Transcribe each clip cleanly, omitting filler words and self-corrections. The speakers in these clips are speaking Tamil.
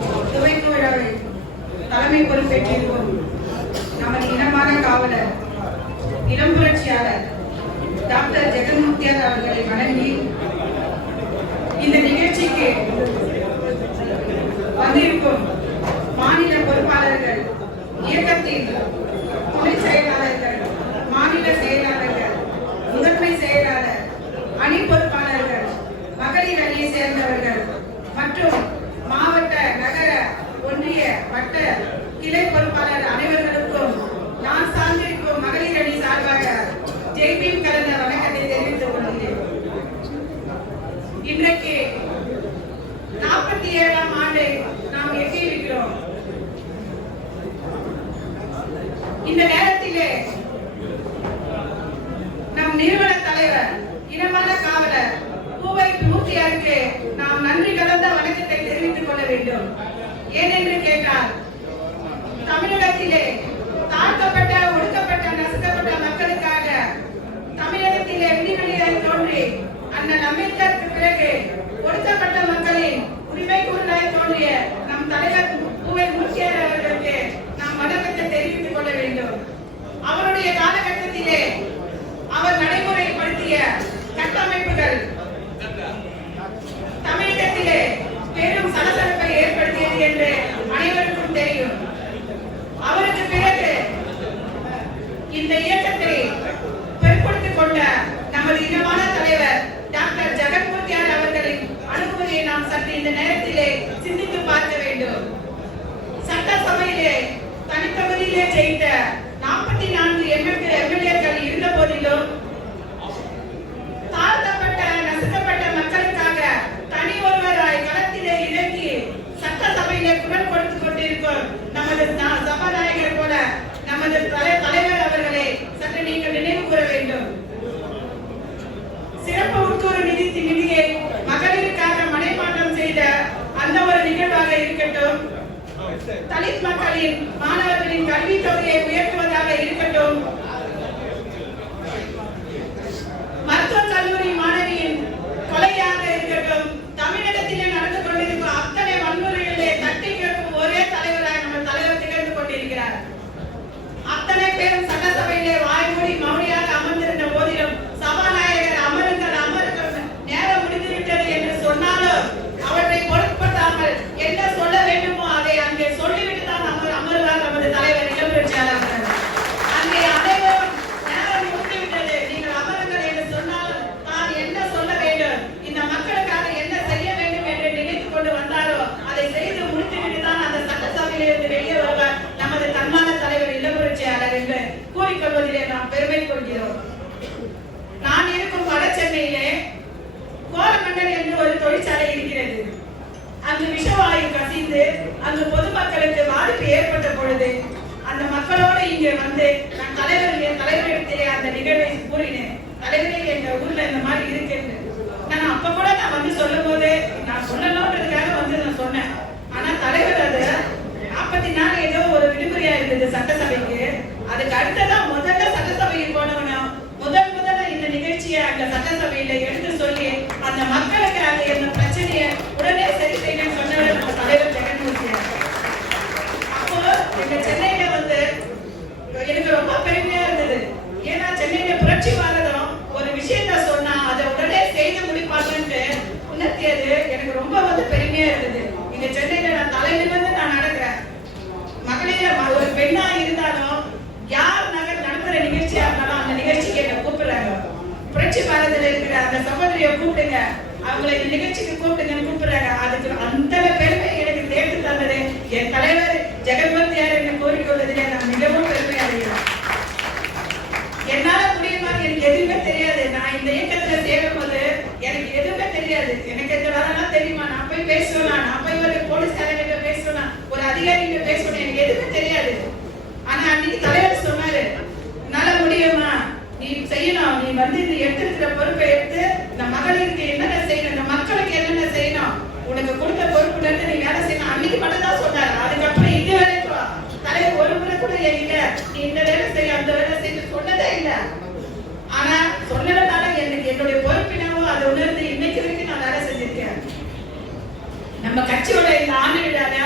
துவக்க விழாவை தலைமை பொறுப்பேற்றிருக்கும் நமது இனமான காவலர் இளம் புரட்சியாளர் டாக்டர் ஜெகன்மூர்த்தியார் அவர்களை வணங்கி இந்த நிகழ்ச்சிக்கு வந்திருக்கும் மாநில பொறுப்பாளர்கள், இயக்கத்தின் துணை செயலாளர்கள், மாநில செயலாளர்கள், முதன்மை செயலாளர், அணி பொறுப்பாளர்கள், மகளிர் அணியை சேர்ந்தவர்கள் மற்றும் மாவட்ட, நகர, ஒன்றிய, வட்ட கிளை பொறுப்பாளர் அனைவர்களுக்கும் நான் சார்ந்திருக்கும் மகளிர் அணி சார்பாக ஜெய்பீம் கலந்த வணக்கத்தை தெரிவித்துக் கொள்கிறேன். இன்றைக்கு 47ஆம் ஆண்டை நாம் எட்டியிருக்கிறோம். இந்த நேரத்திலே நம் நிறுவன தலைவர், இனமான காவலர் பூவை மூர்த்தியாருக்கு நாம் நன்றி கலந்த வணக்கத்தை தெரிவித்துக் கொள்ள வேண்டும். ஏனென்று கேட்டால், தமிழகத்திலே தாழ்த்தப்பட்ட, ஒடுக்கப்பட்ட, நசுக்கப்பட்ட மக்களுக்காக தமிழகத்திலே விடிவெளியாய் தோன்றி அண்ணல் அம்பேத்கருக்கு பிறகு ஒடுக்கப்பட்ட மக்களின் உரிமைக்குள்ளாய் தோன்றிய நம் தலைவர் பூவை மூர்த்தியார் அவர்களுக்கு நாம் வணக்கத்தை தெரிவித்துக் கொள்ள வேண்டும். அவருடைய காலகட்டத்திலே அவர் நடைமுறைப்படுத்திய கட்டமைப்புகள் தமிழகத்திலே பெரும் சலசலப்பை ஏற்படுத்தியது என்று அனைவருக்கும் தெரியும். அவருக்கு பிறகு இந்த இயக்கத்தை பொறுப்படுத்திக் கொண்ட நமது இனமான தலைவர் டாக்டர் ஜெகன்மூர்த்தியார் அவர்களின் அனுமதியை நாம் சற்று இந்த நேரத்திலே சிந்தித்து பார்க்க வேண்டும். சட்டசபையிலே தனித்தொகுதியிலே ஜெயித்த 44 எம்எல்ஏக்கள் இருந்த போதிலும் தாழ்த்தப்பட்ட, நசுக்கப்பட்ட மக்களுக்காக தனி ஒருவராய் களத்திலே இறங்கி சட்டசபையிலே குரல் கொடுத்துக் கொண்டிருக்கும் நமது சபாநாயகர் போல நமது தலைவர் அவர்களை சற்று நீங்கள் நினைவு கூற வேண்டும். சிறப்பு உட்கூறு நிதியை மகளிருக்காக மனைமாற்றம் செய்த அந்த ஒரு நிகழ்வாக இருக்கட்டும், தலித் மக்களின் மாணவர்களின் கல்வி தொகையை உயர்த்துவதாக இருக்கட்டும், மருத்துவக் கல்லூரி மாணவியின் கொலையாக இருக்கட்டும், தமிழகத்திலே நடந்து கொண்டிருக்கும் அத்தனை வன்முறைகளிலே தட்டி கேட்கும் ஒரே தலைவராக நம்ம தலைவர் திகழ்ந்து கொண்டிருக்கிறார். அத்தனை பேரும் சட்டசபையிலே வாய்மூடி மௌனியாக அமர்ந்திருந்த போதிலும் சபாநாயகர் அமருங்கள் நேரம் முடிந்துவிட்டது என்று சொன்னாலும் அவற்றை பொருட்படுத்தாமல் என்ன சொல்ல வேண்டுமோ அதை அங்கே சொல்லிவிட்டு தான் அமருவார் நமது தலைவர் இளம் புரட்சியாளர். அங்கே அனைவரும் நேரம் முடிந்துவிட்டது, நீங்கள் அமருங்கள் என்று சொன்னால் தான் என்ன சொல்ல வேண்டும், இந்த மக்களுக்காக என்ன செய்ய வேண்டும் என்று நினைத்துக் கொண்டு வந்தாரோ அதை செய்து முடித்துவிட்டு தான் அந்த சட்டசபையிலிருந்து வெளியே வருவார் நமது தன்மான தலைவர் இளம் புரட்சியாளர் என்று கூறிக்கொள்வதிலே நாம் பெருமை கொள்கிறோம். நான் இருக்கும் வட சென்னையிலே கோரமண்டல் என்று ஒரு தொழிற்சாலை இருக்கிறது. அங்கு விஷவாயு கசிந்து அங்கு பொதுமக்களுக்கு பாதிப்பு ஏற்பட்ட பொழுது அந்த மக்களோடு இங்கே வந்து நான் தலைவரிடத்திலே அந்த நிகழ்வை கூறினேன். தலைவரே, எங்க ஊர்ல இந்த மாதிரி இருக்கிறது. நான் அப்ப கூட நான் வந்து சொல்லும் போது நான் சொல்லணும்ன்றதுக்காக வந்து நான் சொன்னேன். ஆனா தலைவர் அது 44 ஏதோ ஒரு விடுமுறையா இருந்தது சட்டசபைக்கு. அதுக்கு அடுத்ததான் முதல்ல சட்டசபையில் போனவனும் முதல்ல இந்த நிகழ்ச்சியை அங்க சட்டசபையில எடுத்து சொல்லி அந்த மக்களுக்கு அங்க என்ன பிரச்சனையை உடனே சரி செய்யணும்னு சொன்னவர் நம்ம தலைவர் ஜெகன்மூர்த்தியார். அப்போ எங்க சென்னையில வந்து எனக்கு ரொம்ப பெருமையா இருந்தது. ஏன்னா சென்னையில புரட்சி பாரதம் ஒரு விஷயத்த சொன்னா அதை உடனே செய்து முடிப்பாங்கன்னு உணர்த்தியது எனக்கு ரொம்ப வந்து பெருமையா இருந்தது. இங்க சென்னையில நான் தலைநிமிர்ந்து நான் நடக்கிறேன். மகளிர் ஒரு பெண்ணா இருந்தாலும் யார் நடத்துற நிகழ்ச்சியா இருந்தாலும் அந்த நிகழ்ச்சிக்கு என்ன கூப்பிடுறாங்க. புரட்சி பாரதில் இருக்கிற அந்த சகோதரியை கூப்பிடுங்க, அவங்களை இந்த நிகழ்ச்சிக்கு கூப்பிடுங்கன்னு கூப்பிடுறாங்க. அதுக்கு அந்த பெருமை எனக்கு தேர்ந்து தந்தது என் தலைவர் ஜெகன்மூர்த்தியார் என்று கூறிக்கொள்வதிலே நான் மிகவும் பெருமை அடைகிறேன். என்னால முடியுமா? எனக்கு எதுவுமே தெரியாது. நான் இந்த இயக்கத்துல சேரும் போது எனக்கு எதுவுமே தெரியாது. எனக்கு இந்த வேலைலாம் தெரியுமா? நான் போய் பேசுவேனா, நான் போய் ஒரு போலீஸ்காரங்கிட்ட பேசுவேனா, ஒரு அதிகாரிகிட்ட பேசுவேன், எனக்கு எதுவுமே தெரியாது. ஆனா அன்னைக்கு தலைவர் சொன்னாரு, என்னால முடியுமா, நீ செய்யணும், நீ வந்து இந்த எடுத்திருக்கிற பொறுப்பை எடுத்து இந்த மகளிருக்கு என்னென்ன செய்யணும், இந்த மக்களுக்கு என்னென்ன செய்யணும், உனக்கு கொடுத்த பொறுப்புல இருந்து நீ வேலை செய்யணும். அன்னைக்கு மட்டும் தான் சொன்னாரு. அதுக்கப்புறம் இது வரைக்கும் தலைவர் ஒரு முறை கூட என்கிட்ட நீ இந்த வேலை செய்ய அந்த வேலை செய்ய சொன்னதே இல்லை. ஆனா சொன்னதுனால எனக்கு என்னுடைய பொறுப்பினவோ அதை உணர்ந்து இன்னைக்கு வரைக்கும் நான் வேலை செஞ்சிருக்கேன். நம்ம கட்சியோட இந்த ஆண்டு விழால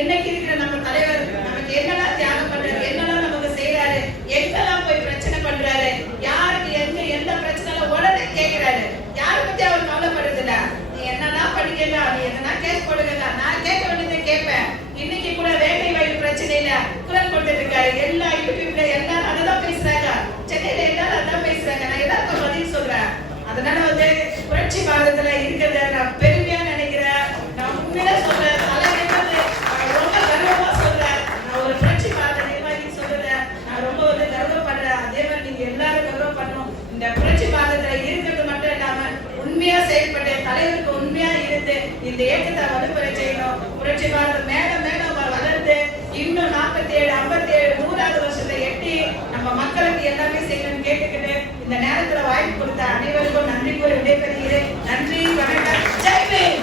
இன்னைக்கு இருக்கிற நம்ம தலைவர் நமக்கு என்னெல்லாம் தியாகம் பண்றாரு, என்னெல்லாம் நமக்கு செய்யறாரு, எங்கெல்லாம் போய் பிரச்சனை பண்றாரு, யாருக்கு எந்த பிரச்சனை உடனே கேட்கிறாரு. யாரை பத்தி அவர் கவலைப்படுறது இல்ல. நீ என்னன்னா படிக்கலாம், நீ என்னன்னா கேஸ் போடுக்கலாம், நான் கேட்க வேண்டியதை கேட்பேன். இன்னைக்கு கூட வேலை வாய்ப்பு பிரச்சனையில குரல் கொண்டு இருக்காரு. எல்லா யூடியூப்ல எல்லாரும் அதான் பேசுறாங்க, சென்னையில எல்லாரும் அதான் பேசுறாங்க. நான் எல்லாருக்கும் பதில் சொல்றேன். அதனால புரட்சி பாரதத்துல இருக்கிறத நான் பெருமையா நினைக்கிறேன். நான் உண்மையில சொல்றேன், ரொம்ப கர்வமா சொல்றேன். நான் ஒரு புரட்சி பாரத நிர்வாகி சொல்றேன், நான் ரொம்ப கர்வப்படுறேன். அதே மாதிரி நீங்க எல்லாரும் கர்வப்படணும். இந்த புரட்சி பாரதத்துல இருக்கிறது மட்டும் இல்லாம உண்மையா செயல்பட்டு தலைவருக்கு உண்மையா இருந்து இந்த இயக்கத்தை வலுப்பெற செய்யணும். புரட்சி பாரதம் மேல மேல வளர்ந்து இன்னும் 47, 57, 100வது வருஷத்தை எட்டி நம்ம மக்களுக்கு எல்லாமே செய்யணும்னு கேட்டுக்கிட்டு இந்த நேரத்துல வாய்ப்பு கொடுத்த அனைவருக்கும் நன்றி கூறி விடைபெறுகிறேன். நன்றி, வணக்கம், ஜெய் பீம்.